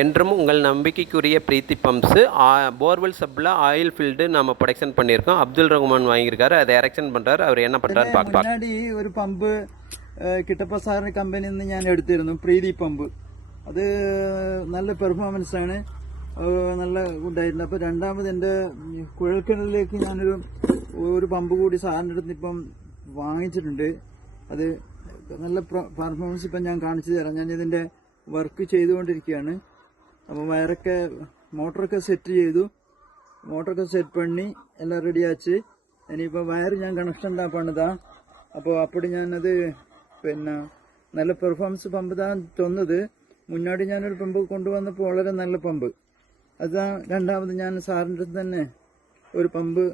என்றும் உங்கள் நம்பிக்கைக்குரிய பிரீத்தி பம்ப்ஸு போர்வெல் சப்பில் ஆயில் ஃபீல்டு நம்ம ப்ரொடக்ஷன் பண்ணியிருக்கோம். அப்துல் ரகுமான் வாங்கியிருக்காரு, அதை எரெக்ஷன் பண்ணுறாரு. அவர் என்ன பண்ணுறாரு பார்க்கலாம். முன்னாடி ഒരു പമ്പ് കിട്ടപ്പ സാറിന്റെ കമ്പനിയിൽ നിന്ന് ഞാൻ എടുത്തിരുന്നു, പ്രീതി പമ്പ്. അത് നല്ല പെർഫോമൻസ് ആണ്, നല്ല ഗുഡായിട്ടുണ്ട്. അപ്പോൾ രണ്ടാമത് എൻ്റെ കുഴൽക്കിണറിലേക്ക് ഞാനൊരു പമ്പ് കൂടി സാറിൻ്റെ അടുത്ത് ഇപ്പം വാങ്ങിച്ചിട്ടുണ്ട്. അത് നല്ല പെർഫോമൻസ് ഇപ്പം ഞാൻ കാണിച്ചു തരാം. ഞാൻ ഇതിൻ്റെ വർക്ക് ചെയ്തുകൊണ്ടിരിക്കുകയാണ്. അപ്പോൾ വയറൊക്കെ മോട്ടറൊക്കെ സെറ്റ് ചെയ്തു, മോട്ടറൊക്കെ സെറ്റ് பண்ணி எல்லாம் ரெடி ஆச்சு. இனியிപ്പോൾ വയർ ഞാൻ കണക്ഷൻ தான் பண்ணுதான். അപ്പോൾ அப்படி ഞാനത് പിന്നെ നല്ല പെർഫോമൻസ് പമ്പ് தான் തന്നത്. മുന്നാടി ഞാനൊരു പമ്പ് കൊണ്ടുവന്നപ്പോൾ വളരെ നല്ല പമ്പ്. അതാ രണ്ടാമത് ഞാൻ സാറിൻ്റെ അടുത്ത് തന്നെ ഒരു പമ്പ്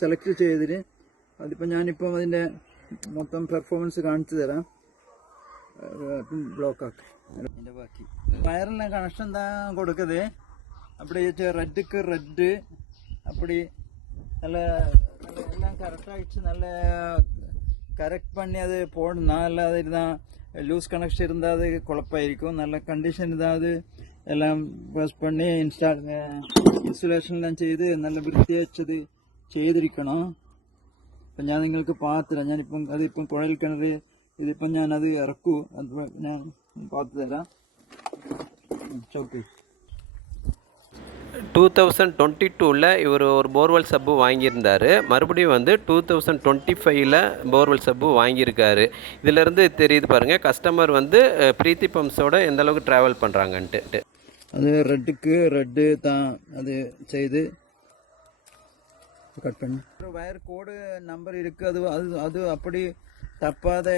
സെലക്ട് ചെയ്തിന്. അതിപ്പോൾ ഞാനിപ്പം അതിൻ്റെ മൊത്തം പെർഫോമൻസ് കാണിച്ചു തരാം. ബ്ലോക്കാക്കി അതിൻ്റെ ബാക്കി വയറിന് കണക്ഷൻ தான் கொடுக்குது. அப்படி ரெட்டுக்கு ரெட்டு அப்படி நல்ல எல்லாம் கரெக்டாகிடுச்சு. நல்ல கரெக்ட் பண்ணி அது போடணும். நல்லா அது இருந்தால் லூஸ் கனெக்ஷன் இருந்தால் அது குழப்பாയിരിക്കും. நல்ல கண்டிஷன் தான் அது എല്ലാം പ്രസ് பண்ணி ഇൻസുലേഷനെല്ലാം ചെയ്ത് നല്ല വൃത്തിയാച്ചത് ചെയ്തിരിക്കണം. അപ്പം ഞാൻ നിങ്ങൾക്ക് പാത്തുതരാം. ഞാനിപ്പം അതിപ്പം കുഴൽ കിണർ ഇതിപ്പം ഞാനത് ഇറക്കൂ, അത് ഞാൻ പാത്തു തരാം. ചോക്ക് 2022 இவர் ஒரு போர்வெல் சப்பு வாங்கியிருந்தார். மறுபடியும் வந்து 2025 போர்வெல் சப்பு வாங்கியிருக்காரு. இதிலேருந்து தெரியுது பாருங்கள், கஸ்டமர் வந்து பிரீத்தி பம்ப்ஸோட எந்த அளவுக்கு ட்ராவல் பண்ணுறாங்கன்ட்டு. அது ரெட்டுக்கு ரெட்டு தான் அது செய்து கட் பண்ணி வயர் கோடு நம்பர் இருக்குது. அது அது அது அப்படி தப்பாத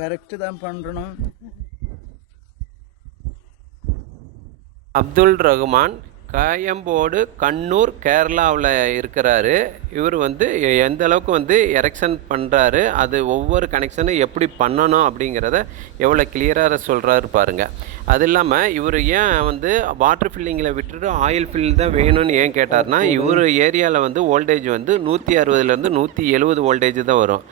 கரெக்டு தான் பண்ணுறணும். அப்துல் ரகுமான் காயம்போடு கண்ணூர் கேரளாவில் இருக்கிறாரு. இவர் வந்து எந்த அளவுக்கு வந்து எரெக்ஷன் பண்ணுறாரு, அது ஒவ்வொரு கனெக்ஷனும் எப்படி பண்ணணும் அப்படிங்கிறத எவ்வளோ கிளியராக சொல்கிறாரு பாருங்கள். அது இல்லாமல் இவர் ஏன் வந்து வாட்டர் ஃபில்லிங்கில் விட்டுட்டு ஆயில் ஃபில் தான் வேணும்னு ஏன் கேட்டார்னா, இவர் ஏரியாவில் வந்து வோல்டேஜ் வந்து 160லேருந்து 170 வோல்டேஜ் தான் வரும்.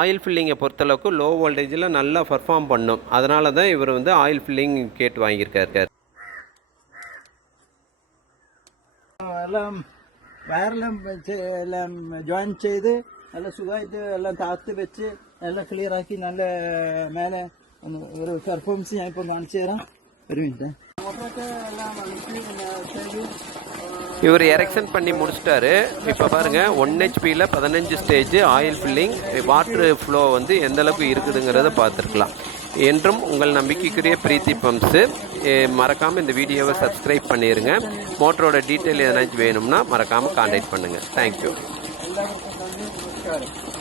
ஆயில் ஃபில்லிங்கை பொறுத்தளவுக்கு லோ வோல்டேஜில் நல்லா பர்ஃபார்ம் பண்ணும். அதனால தான் இவர் வந்து ஆயில் ஃபில்லிங் கேட்டு வாங்கியிருக்காரு. എല്ലാം വയറെല്ലാം എല്ലാം ജോയിൻ ചെയ്ത് നല്ല സുഖമായിട്ട് എല്ലാം താത്ത് വെച്ച് എല്ലാം ക്ലിയർ ആക്കി നല്ല മേലെ ഒരു പെർഫോമൻസ് ഞാൻ ഇപ്പോൾ കാണിച്ചു തരാം. ഒരു മിനിറ്റ്. മോട്ടറൊക്കെ എല്ലാം ചെയ്തു. இவர் எரெக்ஷன் பண்ணி முடிச்சிட்டாரு. இப்போ பாருங்கள், 1 HP 15 stage oil filling, water flow வந்து எந்த அளவுக்கு இருக்குதுங்கிறத பார்த்துருக்கலாம். என்றும் உங்கள் நம்பிக்கைக்குரிய பிரீத்தி பம்ப்ஸு. மறக்காமல் இந்த வீடியோவை சப்ஸ்கிரைப் பண்ணிடுங்க. மோட்டரோட டீட்டெயில் எதனாச்சும் வேணும்னா மறக்காமல் கான்டாக்ட் பண்ணுங்கள். தேங்க்யூ. എല്ലാവർക്കും നന്ദി, നമസ്കാരം.